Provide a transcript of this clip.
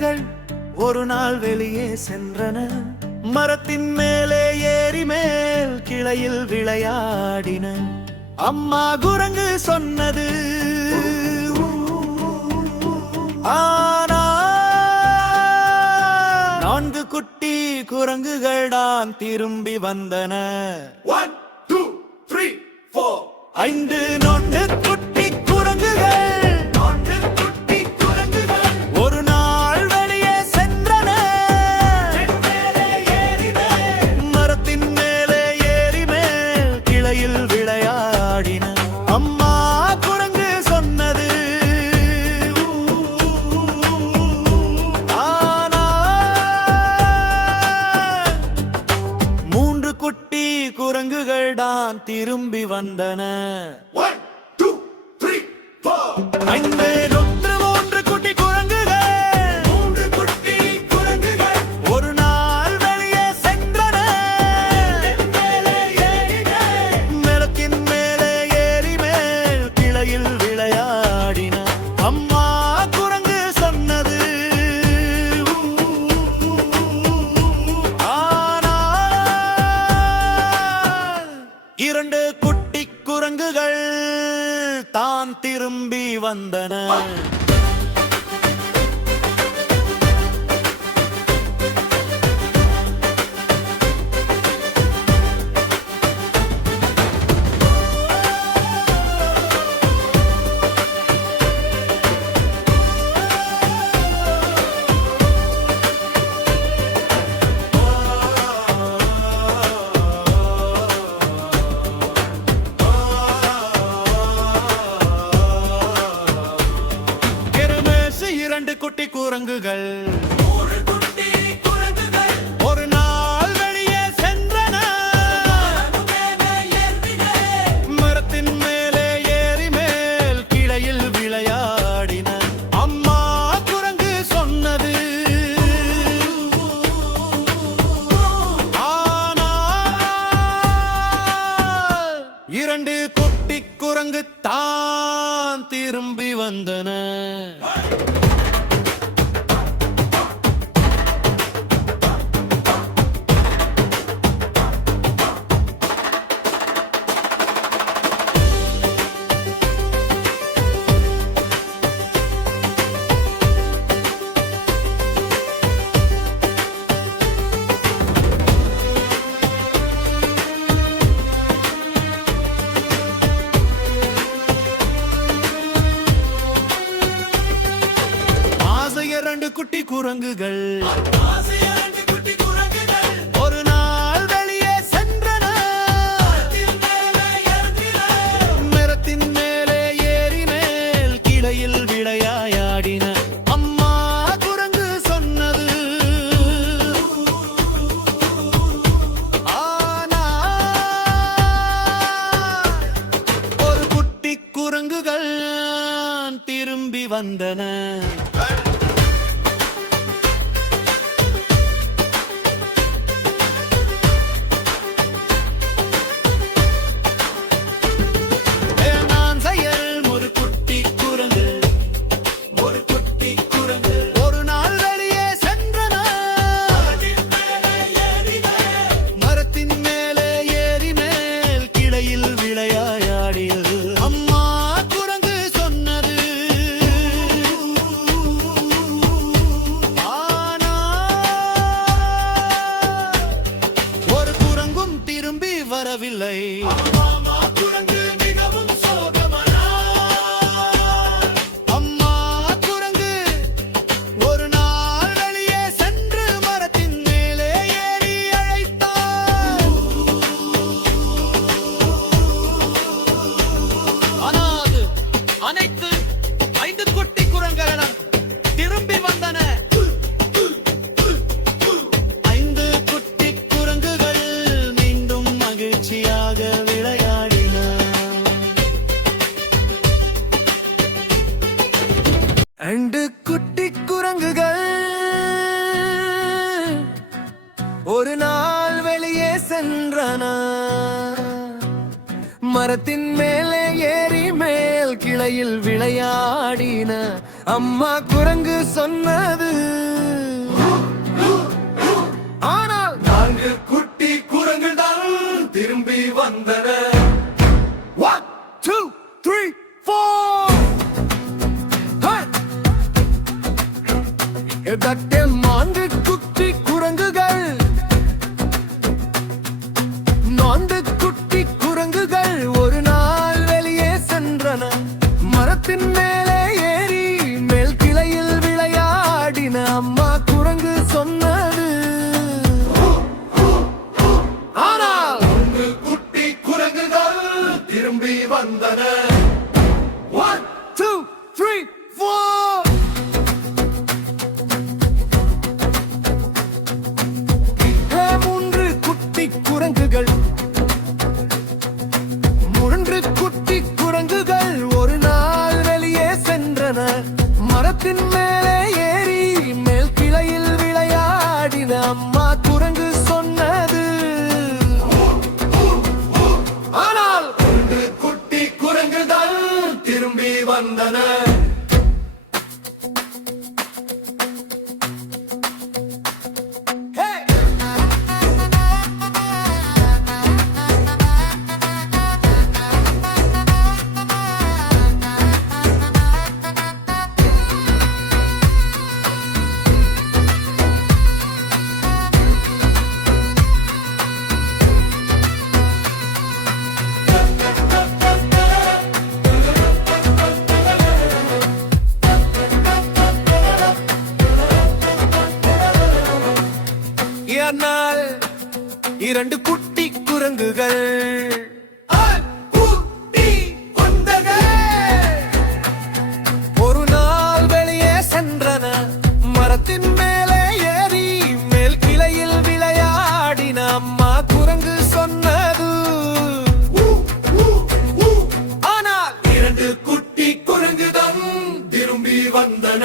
குரங்குகள் ஒரு நாள் வெளியே சென்றன. மரத்தின் மேலே ஏறி மேல் கிளையில் விளையாடின. அம்மா குரங்கு சொன்னது, ஆனா 4 குட்டி குரங்குகள் தான் திரும்பி வந்தன. 1 2 3 4 5 நொண்டு குட்டி குரங்குகள் ஒரு நாள் வெளியே சென்றன. மரத்தின் மேலே ஏறி மேல் கிளையில் விளையாடின. அம்மா குரங்கு சொன்னது, ஆனா 3 குட்டி குரங்குகள் தான் திரும்பி வந்தன. 1 2 3 4 5 3 குட்டி குரங்குகள் ஒரு நாள் வெளியே சென்றன. மரத்தின் மேலே ஏறி மேல் கிளையில் விளையாடின. அம்மா குரங்கு சொன்னது, ஆனால் 2 குட்டி குரங்குகள் தான் திரும்பி வந்தன. கெருமேசு 2 குட்டி குரங்குகள் ஒரு நாள் வெளியே சென்றன. மரத்தின் மேலே ஏறி மேல் கிளையில் விளையாடின. அம்மா குரங்கு சொன்னது, ஆனால் 2 குட்டி குரங்கு தான் திரும்பி வந்தன. ஆசைய 2 குட்டி குரங்குகள் ஒரு நாள் வெளியே சென்றன. மரத்தின் மேலே ஏறி மேல் கிளையில் விளையாடின. அம்மா குரங்கு சொன்னது, ஆனால் 1 குட்டி குரங்குகள் திரும்பி வந்தன. நான் செயல் ஒரு குட்டி குரங்கு ஒரு நாள் வெளியே சென்றன. மரத்தின் மேலே ஏறி மேல் கிளையில் விளையாடியது. அம்மா குரங்கு சொன்னது, ஆனால் 1 குரங்கும் திரும்பி வரவில்லை. அம்மா குரங்கு ஒரு நாள் வெளியே சென்று மரத்தின் மேலே ஏறி அழைத்தார். ஆனால் அனைத்து 5 குட்டி குரங்குகளும் திரும்பி வந்தன. 5 குட்டி குரங்குகள் மீண்டும் மகிழ்ச்சியாக விளையாடின. 2 குட்டி குரங்குகள் ஒரு நாள் வெளியே சென்றன. மரத்தின் மேலே ஏறி மேல் கிளையில் விளையாடின. அம்மா குரங்கு சொன்னது. ஆனால் 4 குட்டி குரங்குகள் தான் திரும்பி வந்தன. 1 2 3 4 எதற்கு 4 குட்டி குரங்குகள், 4 குட்டி குரங்குகள் ஒரு நாள் வெளியே சென்றன. மரத்தின் மேலே ஏறி மேல் கிளையில் விளையாடின. அம்மா குரங்கு சொன்னது. ஆனால் 4 குட்டி குரங்குகள் திரும்பி வந்தன. 1 2 3 4 3 குட்டி குரங்குகள், 3 குட்டி குரங்குகள் ஒரு நாள் வெளியே சென்றன. மரத்தின் மேலே ஏறி மேல் கிளையில் விளையாடின. அம்மா குரங்கு சொன்னது. ஆனால் 4 குட்டி குரங்குகள் திரும்பி வந்தன. Hey! ஆனால் 2 குட்டி குரங்குகள் குட்டி குழந்தைகள் ஒரு நாள் வெளியே சென்றன. மரத்தின் மேலே ஏறி மேல் கிளையில் விளையாடின. அம்மா குரங்கு சொன்னது. ஆனால் 2 குட்டி குரங்குகள் திரும்பி வந்தன.